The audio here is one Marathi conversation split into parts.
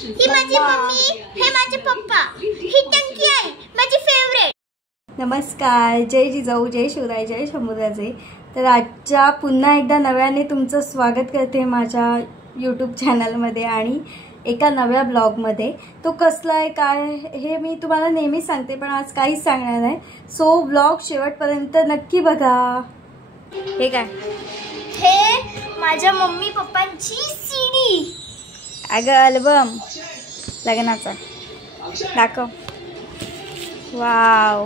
ही माझी मम्मी, हे माझे पप्पा, ही टंकी आहे माझी फेवरेट. नमस्कार, जय जिजाऊ, जय शिवराय, जय समुद्राचे. तर आजच्या पुन्हा एकदा नव्याने तुमचं स्वागत करते माझ्या यूट्यूब चॅनलमध्ये आणि एका नव्या ब्लॉगमध्ये. तो कसला आहे काय हे मी तुम्हाला नेहमी सांगते, पण आज काहीच सांगणार नाही. सो ब्लॉग शेवटपर्यंत नक्की बघा. हे काय? हे माझ्या मम्मी पप्पांची सीडी. अगं अल्बम लग्नाचा दाखव. वाव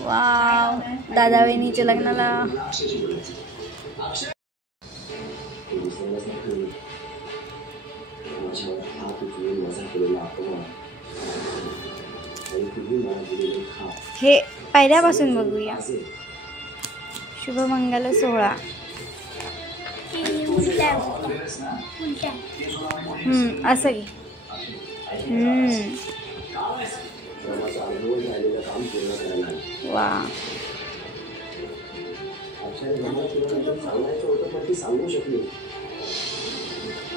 वाव, दादा वहिनीच्या लग्नाला. हे पहिल्यापासून बघूया. शुभमंगल सोहळा. असं की वा.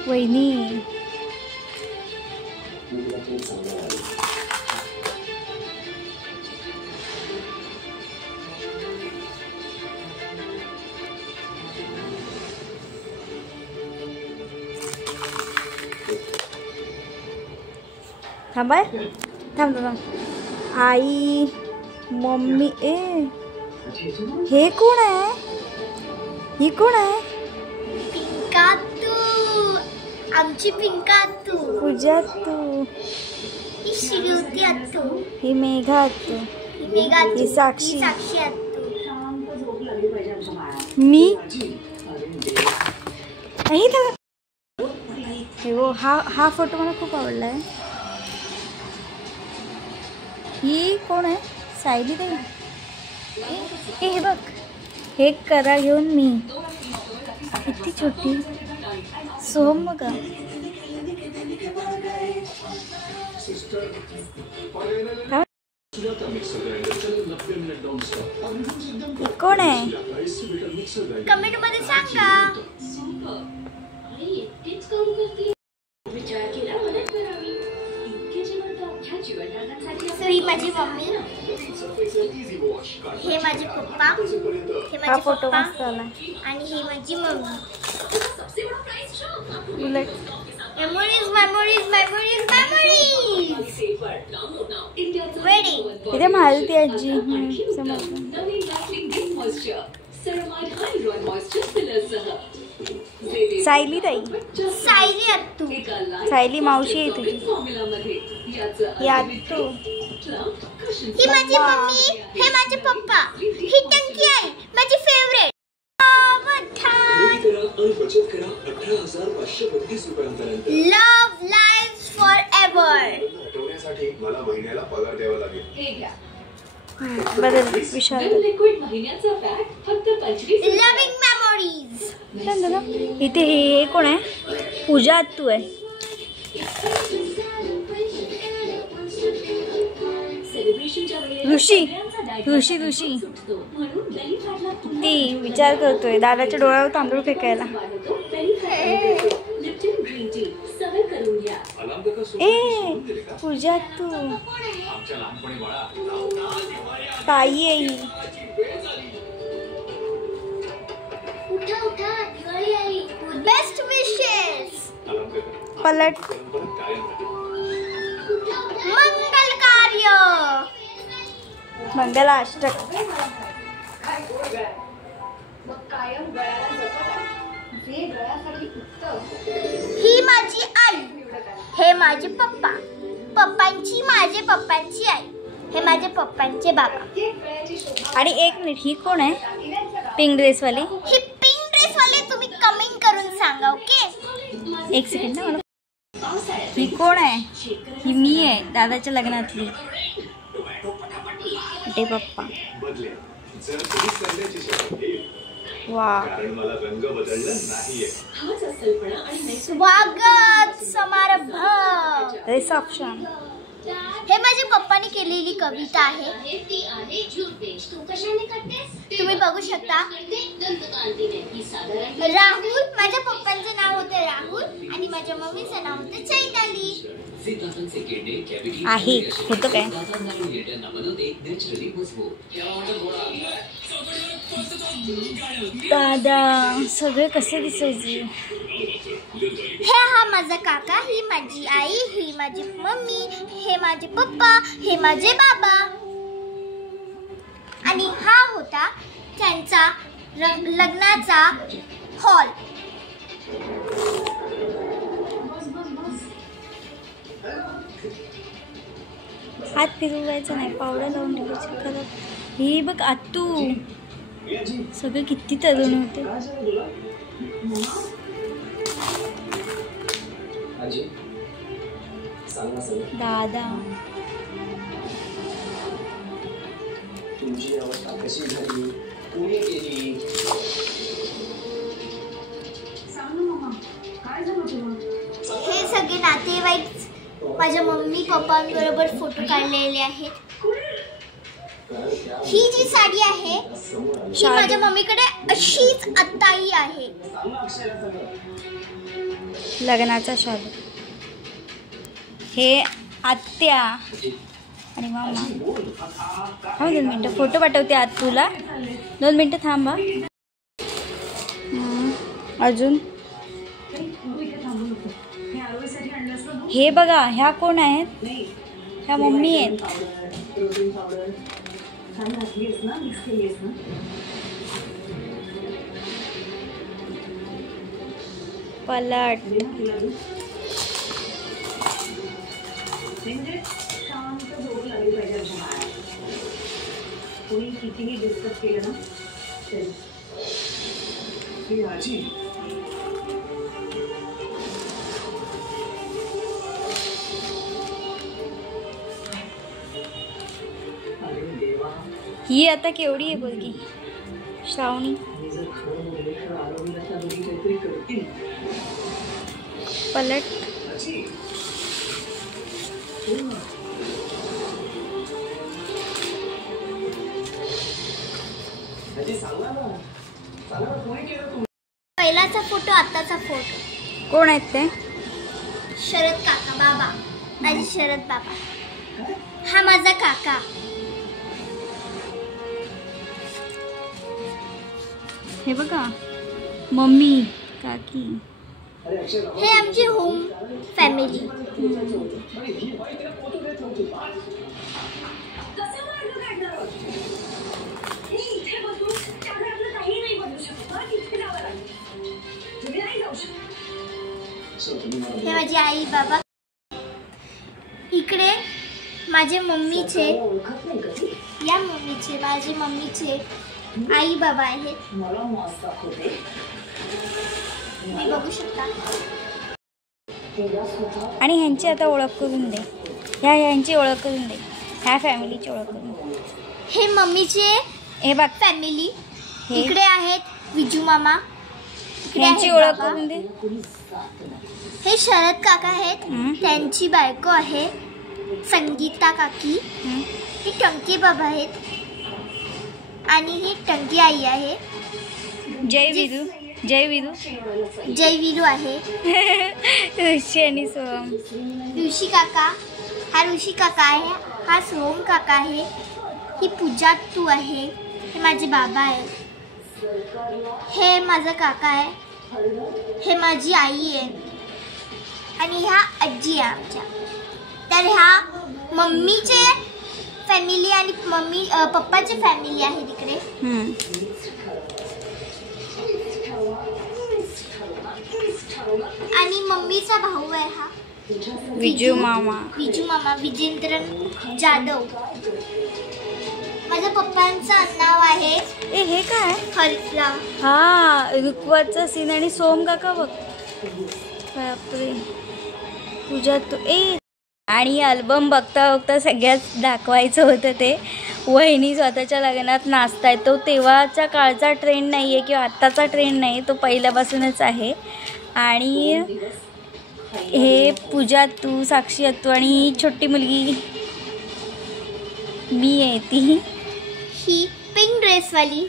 वहिनी थांबाय, थांब थांब. आई मम्मी हे कोण आहे? ही कोण आहे? पिंकातू, आमची पिंकातू. पूजा तू. ही श्रुती आतू. ही मेघा तू. ही मेघा. ही साक्षी. साक्षी आतू. मी नाही तर हे वो हा फोटो मला खूप आवडलाय. ही कोण आहे? सायली ताई. हे बघ, हे करा घेऊन मी. किती छोटी. सोहम बघा. कोण आहे? कमेंट मध्ये सांगा. ही माझी मम्मी, हे माझे पप्पा, हे माझे फोटो पप्पा मस्त आला. आणि ही माझी मम्मी. उलट memories memories memories memories. Ready. इथे मालती आजी. समजलं. सायली ताई. सायली आत्तू. सायली मावशी आहे तुझी. ही आत्तू. ही माझी मम्मी, हे माझे पप्पा, ही टंकी आहे माझी फेवरेट. Love live forever. मला महिन्याला पगार द्यावा लागेल. बदल विशाल. Loving memories. इथे हे कोण आहे? पूजा आत्तू आहे. ऋषी ऋषी ऋषी ती विचार करतोय दादाच्या डोळ्यावर तांदूळ फेकायला. पूजा तू ताई आहे ही. बेस्ट विशेस. पलट. मंगल कार्य. मंगलाष्टक. ही माझी आई, हे माझे पप्पा, पप्पांची माझे पप्पांची आई, हे माझे पप्पांचे बाबा. आणि एक मिनिट, ही कोण आहे? पिंक ड्रेस वाली. ही पिंक ड्रेस वाले तुम्ही कमेंट करून सांगा. ओके, एक सेकंड ना. मला ही कोण आहे? ही मी आहे, दादाच्या लग्नातली. ते पप्पा. वा. स्वागत समारंभ. रिसेप्शन. हे माझ्या पप्पाने केलेली कविता आहे. तुम्ही बघू शकता राहुल, माझ्या पप्पांचं नाव होतं राहुल आणि माझ्या मम्मीचं नाव होतं चैताली आहे. होतं काय? दादा सगळे कसे दिसायचे. हा माझा काका, ही माझी आई, ही माझी मम्मी, हे माझे पप्पा, हे माझे बाबा. आणि हा होता त्यांचा लग्नाचा हॉल. हात फिरवायचा नाही, पावडर लावून ठेवायचं खरं. हे बघ आतू सगळे किती तरुण होते. दादा तुमची अवस्था कशी झाली, कोणी केली? हे सगळे नातेवाईक माझ्या मम्मी पप्पांबरोबर फोटो काढलेले आहेत. ही जी साडी आहे ही माझ्या मम्मीकडे अशीच आत्ताही आहे. लग्नाचा शॉल. हे आत्या आणि मामा. हो 2 मिनटं फोटो पाठवते आत तुला. 2 मिनटं थांबा. अजून हे बघा, ह्या कोण आहेत? ह्या मम्मी आहेत. पलट. कोणी कितीही डिस्कस केलं ना तरी आजी ही आता केवढी आहे बोलकी श्रावणी. पलट. पहिलाचा फोटो, आताचा फोटो. कोण आहेत ते? शरद काका, बाबा, माझे शरद बाबा. हा माझा काका. हे बघा मम्मी, काकी. हे आमची होम फॅमिली. हे माझी आई बाबा. इकडे माझे मम्मीचे, या मम्मीचे, माझे मम्मीचे आई बाबा आहेत. तुम्ही बघू शकता. आणि ह्यांची आता ओळख करून दे. ह्यांची ओळख करून दे. ह्या फॅमिलीची ओळख करून दे. हे मम्मीचे हे बघ फॅमिली. इकडे आहेत विजू मामा. ह्यांची ओळख करून दे. हे शरद काका आहेत. त्यांची बायको आहे संगीता काकी. हे टंकी बाबा आहेत आणि ही टंकी आई आहे. जय विरू. जय विरू. जय विरू आहे. ऋषी आणि सोहम. ऋषी काका. हा ऋषी काका आहे. हा सोहम काका आहे. ही पूजा तू आहे. हे माझे बाबा आहेत. हे माझा काका आहे. हे माझी आई आहे आणि ह्या आजी आहे आमच्या. तर ह्या मम्मीचे फॅमिली आणि मम्मी पप्पाची फॅमिली आहे तिकडे. आणि मम्मीचा भाऊ आहे हा विजू मामा. विजू मामा विजेंद्र जाधव. माझ्या पप्पांचं नाव आहे हे काय हरिफ्ला. हा रुकवाचा सीन. आणि सोम काका बघ. बापरे तुझ्या तू आणि अल्बम बघता बघता सगळ्यात दाखवायचं होतं ते वहिनी स्वतःच्या लग्नात नाचतायत. तो तेव्हाच्या काळचा ट्रेंड नाही आहे किंवा आत्ताचा ट्रेंड नाही, तो पहिल्यापासूनच आहे. आणि हे पूजा तू, साक्षी अत्तू आणि ही छोटी मुलगी मी आहे ती. ही पिंक ड्रेसवाली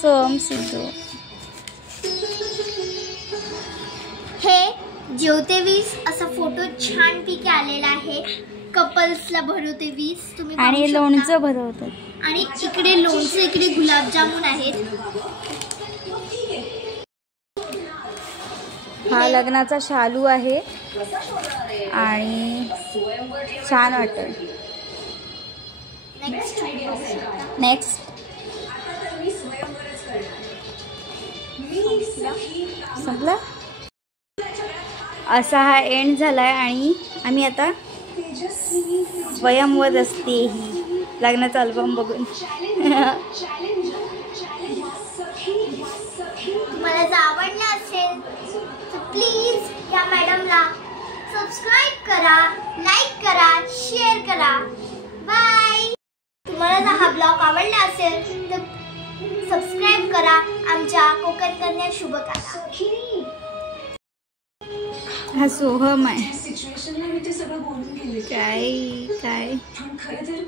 सोहम सिद्धू. हे जेवते 20 असा फोटो छानपैकी आलेला आहे. कपल्सला भरवते 20 तुम्ही पाहू आणि शकता. लोणचं भरवतात. आणि इकडे लोणचं, इकडे गुलाबजामुन आहेत. हा लग्नाचा शालू आहे आणि छान वाटतं. नेक्स्ट संपला. असा हा एंड झालाय आणि आम्ही आता स्वयंवर असते ही लग्नाचा अल्बम बघून. तुम्हाला जर आवडलं असेल तर प्लीज या मॅडमला सबस्क्राईब करा, लाईक करा, शेअर करा. बाय. तुम्हाला जर हा ब्लॉग आवडला असेल तर सबस्क्राईब करा आमच्या कोकण कन्या शुभकथा. हा सोहम आहे. सिच्युएशनला मी ते सगळं बोलून गेले. काय पण खरं तर